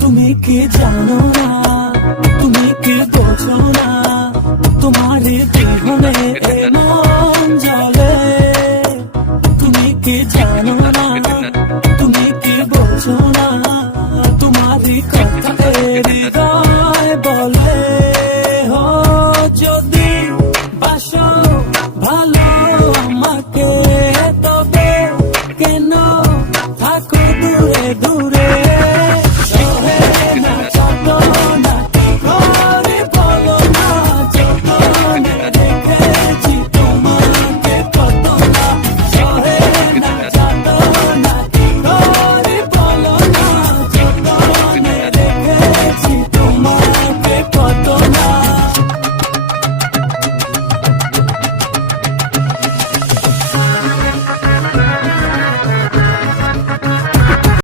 তুমি কি জানো না, তুমি কি বোঝো না, তোমার বিহনে মন জ্বলে। তুমি কি জানো না, তুমি কি বোঝো না, তোমার কথা হৃদয়